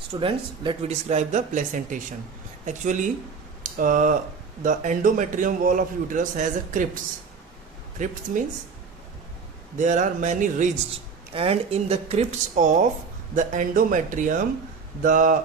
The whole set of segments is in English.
Students, let me describe the placentation. Actually, the endometrium wall of uterus has a crypts. Crypts means there are many ridges, and in the crypts of the endometrium, the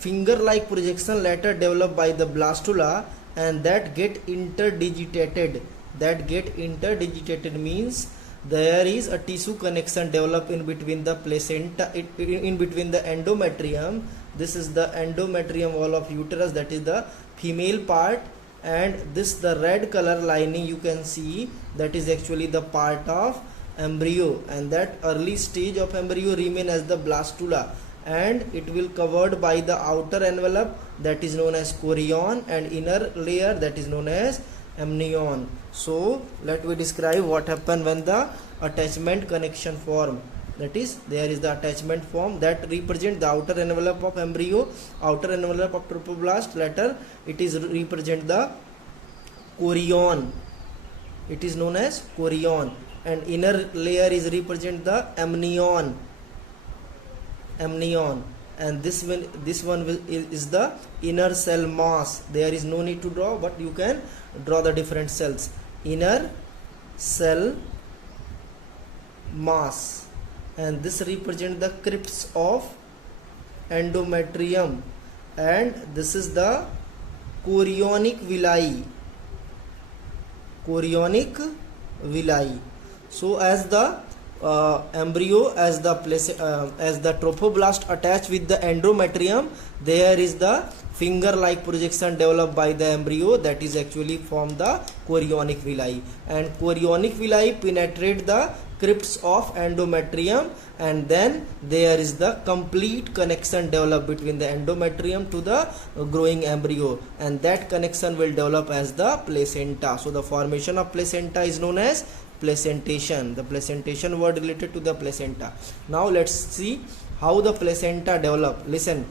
finger-like projection later developed by the blastula, and that get interdigitated. That get interdigitated means there is a tissue connection developed in between the placenta, in between the endometrium. This is the endometrium wall of uterus, that is the female part, and this the red color lining you can see, that is actually the part of embryo, and that early stage of embryo remain as the blastula, and it will covered by the outer envelope that is known as chorion and inner layer that is known as amnion. So let me describe what happen when the attachment connection form. That is, there is the attachment form that represent the outer envelope of embryo, outer envelope of trophoblast. Later it is represent the chorion. It is known as chorion, and inner layer is represent the amnion. Amnion, and this one is the inner cell mass. There is no need to draw, but you can draw the different cells. Inner cell mass, and this represent the crypts of endometrium, and this is the chorionic villi. Chorionic villi. So as the embryo, as the trophoblast attached with the endometrium, there is the finger-like projection developed by the embryo, that is actually form the chorionic villi, and chorionic villi penetrate the crypts of endometrium, and then there is the complete connection developed between the endometrium to the growing embryo, and that connection will develop as the placenta. So the formation of placenta is known as placentation. The placentation word related to the placenta. Now let's see how the placenta develop. Listen,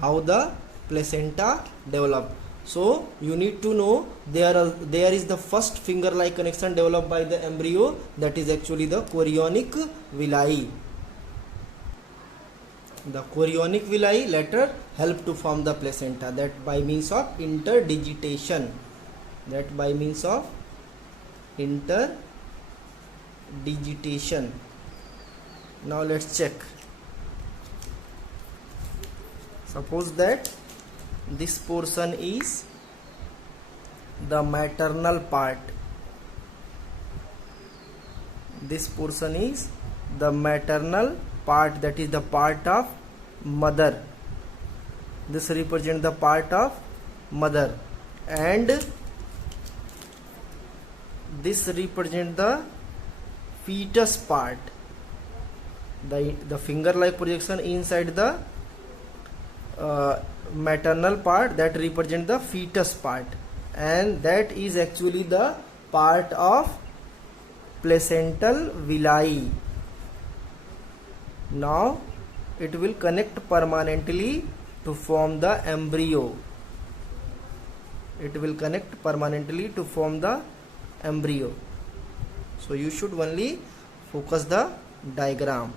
how the placenta develop. So you need to know there is the first finger like connection developed by the embryo, that is actually the chorionic villi. The chorionic villi later help to form the placenta, that by means of interdigitation. That by means of interdigitation. Now let's check. Suppose that this portion is the maternal part. This portion is the maternal part, that is the part of mother. This represents the part of mother, and this represents the fetus part. The finger like projection inside the maternal part, that represent the fetus part, and that is actually the part of placental villi. Now it will connect permanently to form the embryo. It will connect permanently to form the embryo. So you should only focus the diagram.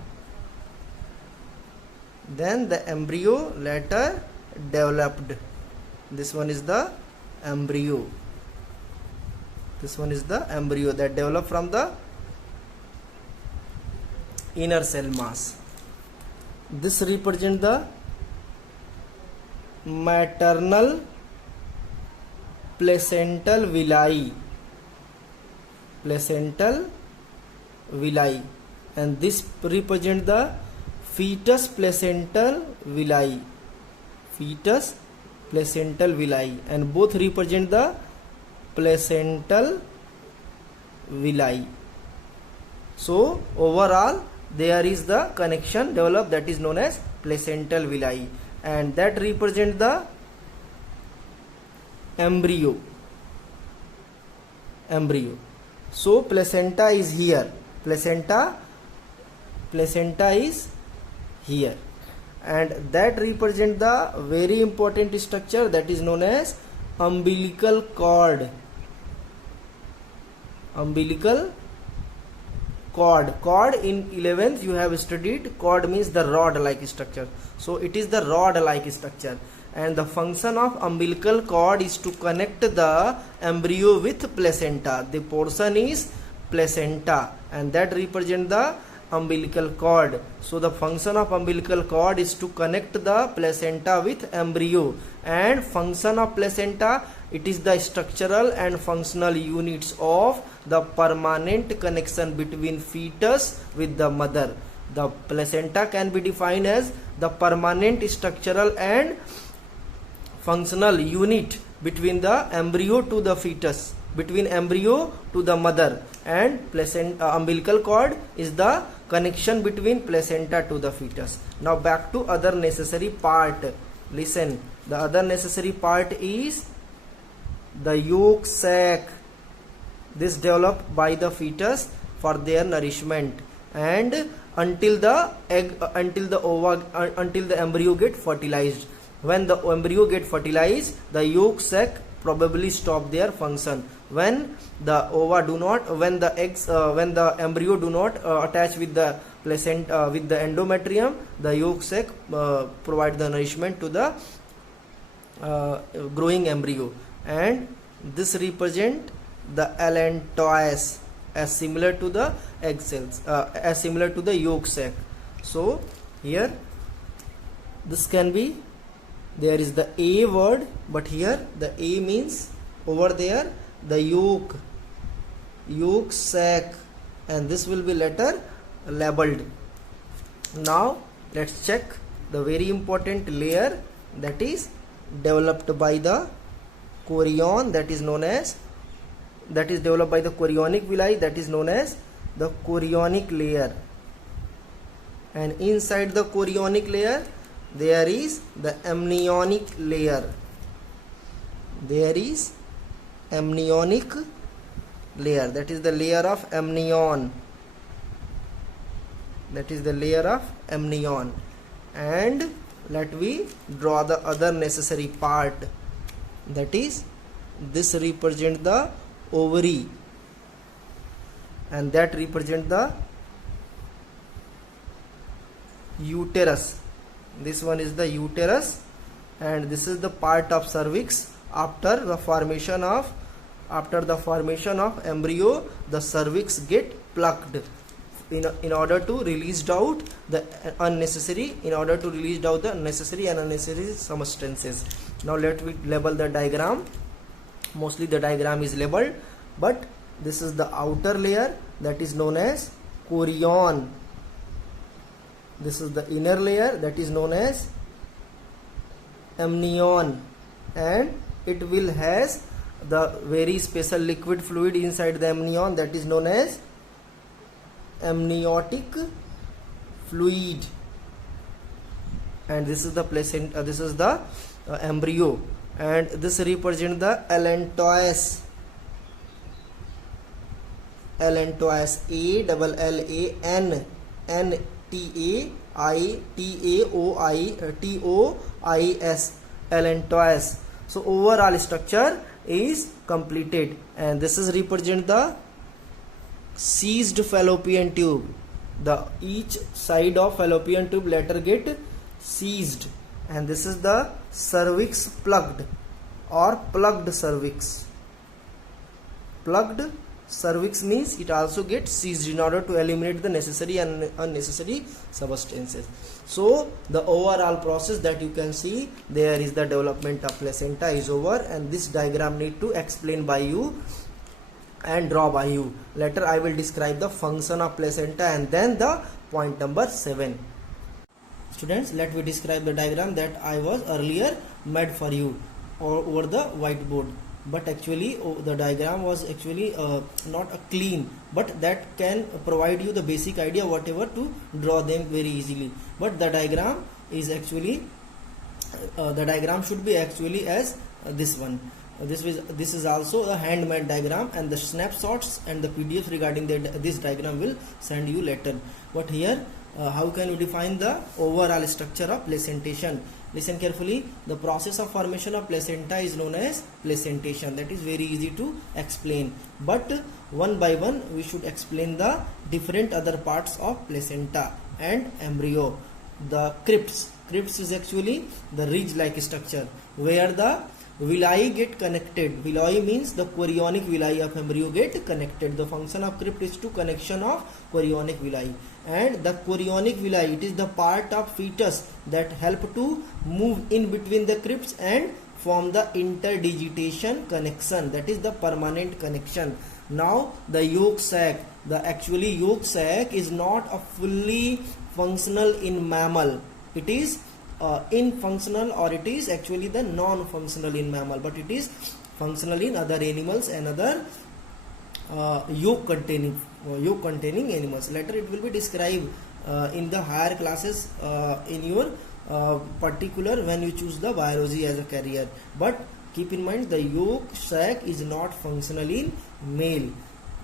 Then the embryo later developed. This one is the embryo. This one is the embryo that developed from the inner cell mass. This represents the maternal placental villi. Placental villi, and this represents the fetus placental villi. Fetus placental villi, and both represent the placental villi. So overall there is the connection developed, that is known as placental villi, and that represent the embryo. So placenta is here. Placenta is here, and that represent the very important structure that is known as umbilical cord. Umbilical cord in 11th you have studied. Cord means the rod like structure, so it is the rod like structure, and the function of umbilical cord is to connect the embryo with placenta. The portion is placenta, and that represent the umbilical cord. So the function of umbilical cord is to connect the placenta with embryo, and function of placenta, it is the structural and functional units of the permanent connection between fetus with the mother. The placenta can be defined as the permanent structural and functional unit between the embryo to the fetus, between embryo to the mother, and placenta, umbilical cord is the connection between placenta to the fetus. Now back to other necessary part. Listen, the other necessary part is the yolk sac. This developed by the fetus for their nourishment, and until the egg, until the embryo get fertilized. When the embryo get fertilized, the yolk sac probably stop their function. When the ova do not, when the eggs, when the embryo do not attach with the placenta, with the endometrium, the yolk sac provide the nourishment to the growing embryo, and this represent the allantois as similar to the egg cells, as similar to the yolk sac. So here this can be, there is the A word, but here the A means over there the yolk sac, and this will be later labeled. Now let's check the very important layer that is developed by the chorion, that is known as, that is developed by the chorionic villi, that is known as the chorionic layer. And inside the chorionic layer there is the amniotic layer. There is amniotic layer, that is the layer of amnion, that is the layer of amnion. And let me draw the other necessary part, that is, this represent the ovary, and that represent the uterus. This one is the uterus, and this is the part of cervix. After the formation of embryo, the cervix get plucked in order to release out the unnecessary, necessary and unnecessary substances. Now let me label the diagram. Mostly the diagram is labeled, but this is the outer layer, that is known as chorion. This is the inner layer, that is known as amnion, and it will has the very special liquid fluid inside the amnion, that is known as amniotic fluid. And this is the placenta, this is the embryo, and this represent the allantois. Allantois, A double L A N N T A I T A O I T O I S, allantois. So overall structure is completed, and this is represent the seized fallopian tube. The each side of fallopian tube later get seized, and this is the cervix plugged or plugged cervix. Plugged cervix means it also gets seized in order to eliminate the necessary and unnecessary substances. So the overall process that you can see there is the development of placenta is over, and this diagram need to explain by you and draw by you. Later I will describe the function of placenta and then the point number 7. Students, let me describe the diagram that I was earlier made for you over the whiteboard. But actually the diagram was actually not a clean, but that can provide you the basic idea whatever to draw them very easily. But the diagram is actually the diagram should be actually as this one. This is also a handmade diagram, and the snapshots and the PDF regarding this diagram will send you later. But here how can we define the overall structure of placentation? Listen carefully. The process of formation of placenta is known as placentation. That is very easy to explain, but one by one we should explain the different other parts of placenta and embryo. The crypts is actually the ridge like structure where the villi get connected. Villi means the chorionic villi of embryo get connected. The function of crypt is to connection of chorionic villi, and the chorionic villi, it is the part of fetus that help to move in between the crypts and form the interdigitation connection, that is the permanent connection. Now the yolk sac, the actually yolk sac is not a fully functional in mammal. It is infunctional, or it is actually the non-functional in mammal, but it is functional in other animals and other yolk containing animals. Later it will be described in the higher classes in your particular when you choose the biology as a career. But keep in mind, the yolk sac is not functional in male.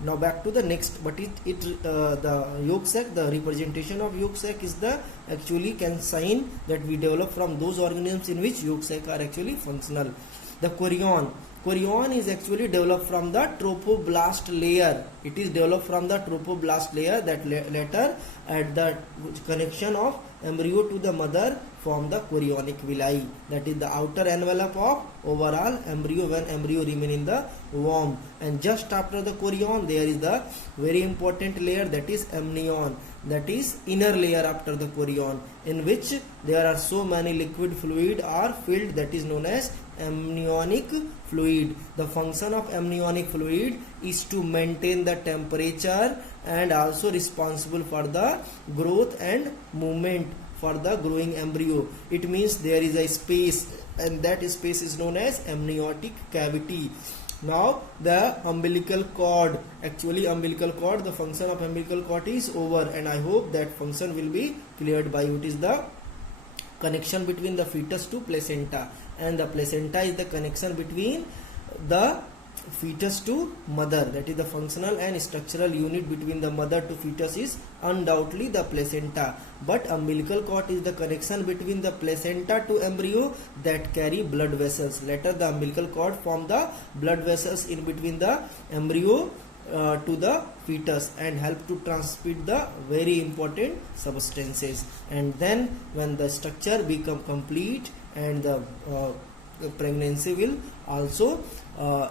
Now back to the next, but the yolk sac, the representation of yolk sac is the actually can sign that we develop from those organisms in which yolk sac are actually functional. The chorion is actually developed from the trophoblast layer. It is developed from the trophoblast layer that later at the connection of embryo to the mother form the chorionic villi, that is the outer envelope of overall embryo when embryo remain in the womb. And just after the chorion there is the very important layer, that is amnion, that is inner layer after the chorion, in which there are so many liquid fluid are filled, that is known as amniotic fluid. The function of amniotic fluid is to maintain the temperature and also responsible for the growth and movement for the growing embryo. It means there is a space, and that space is known as amniotic cavity. Now the umbilical cord, actually umbilical cord, the function of umbilical cord is over, and I hope that function will be cleared by you. It is the connection between the fetus to placenta, and the placenta is the connection between the fetus to mother. That is the functional and structural unit between the mother to fetus is undoubtedly the placenta, but umbilical cord is the connection between the placenta to embryo that carry blood vessels. Later the umbilical cord form the blood vessels in between the embryo to the fetus and help to transmit the very important substances. And then when the structure become complete and the pregnancy will also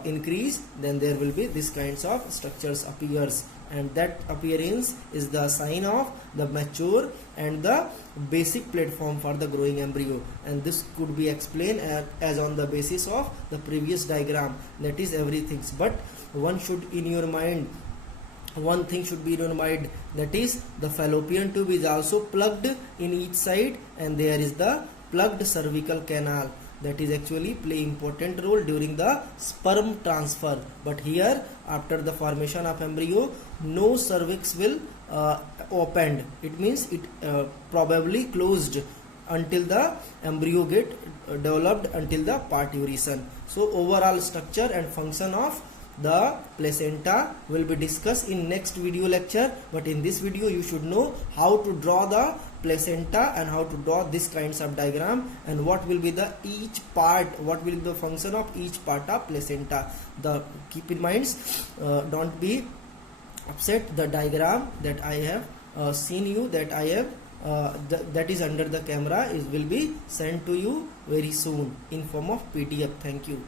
increase, then there will be this kinds of structures appears, and that appearance is the sign of the mature and the basic platform for the growing embryo. And this could be explained as on the basis of the previous diagram, that is everything. But one thing should be in your mind, that is the fallopian tube is also plugged in each side, and there is the plugged cervical canal that is actually play important role during the sperm transfer. But here after the formation of embryo, no cervix will opened. It means it probably closed until the embryo get developed until the parturition. So overall structure and function of the placenta will be discussed in next video lecture, but in this video you should know how to draw the placenta and how to draw this kinds of diagram, and what will be the each part, what will be the function of each part of placenta. The keep in mind, don't be upset, the diagram that I have seen you, that I have that is under the camera, is will be sent to you very soon in form of PDF. Thank you.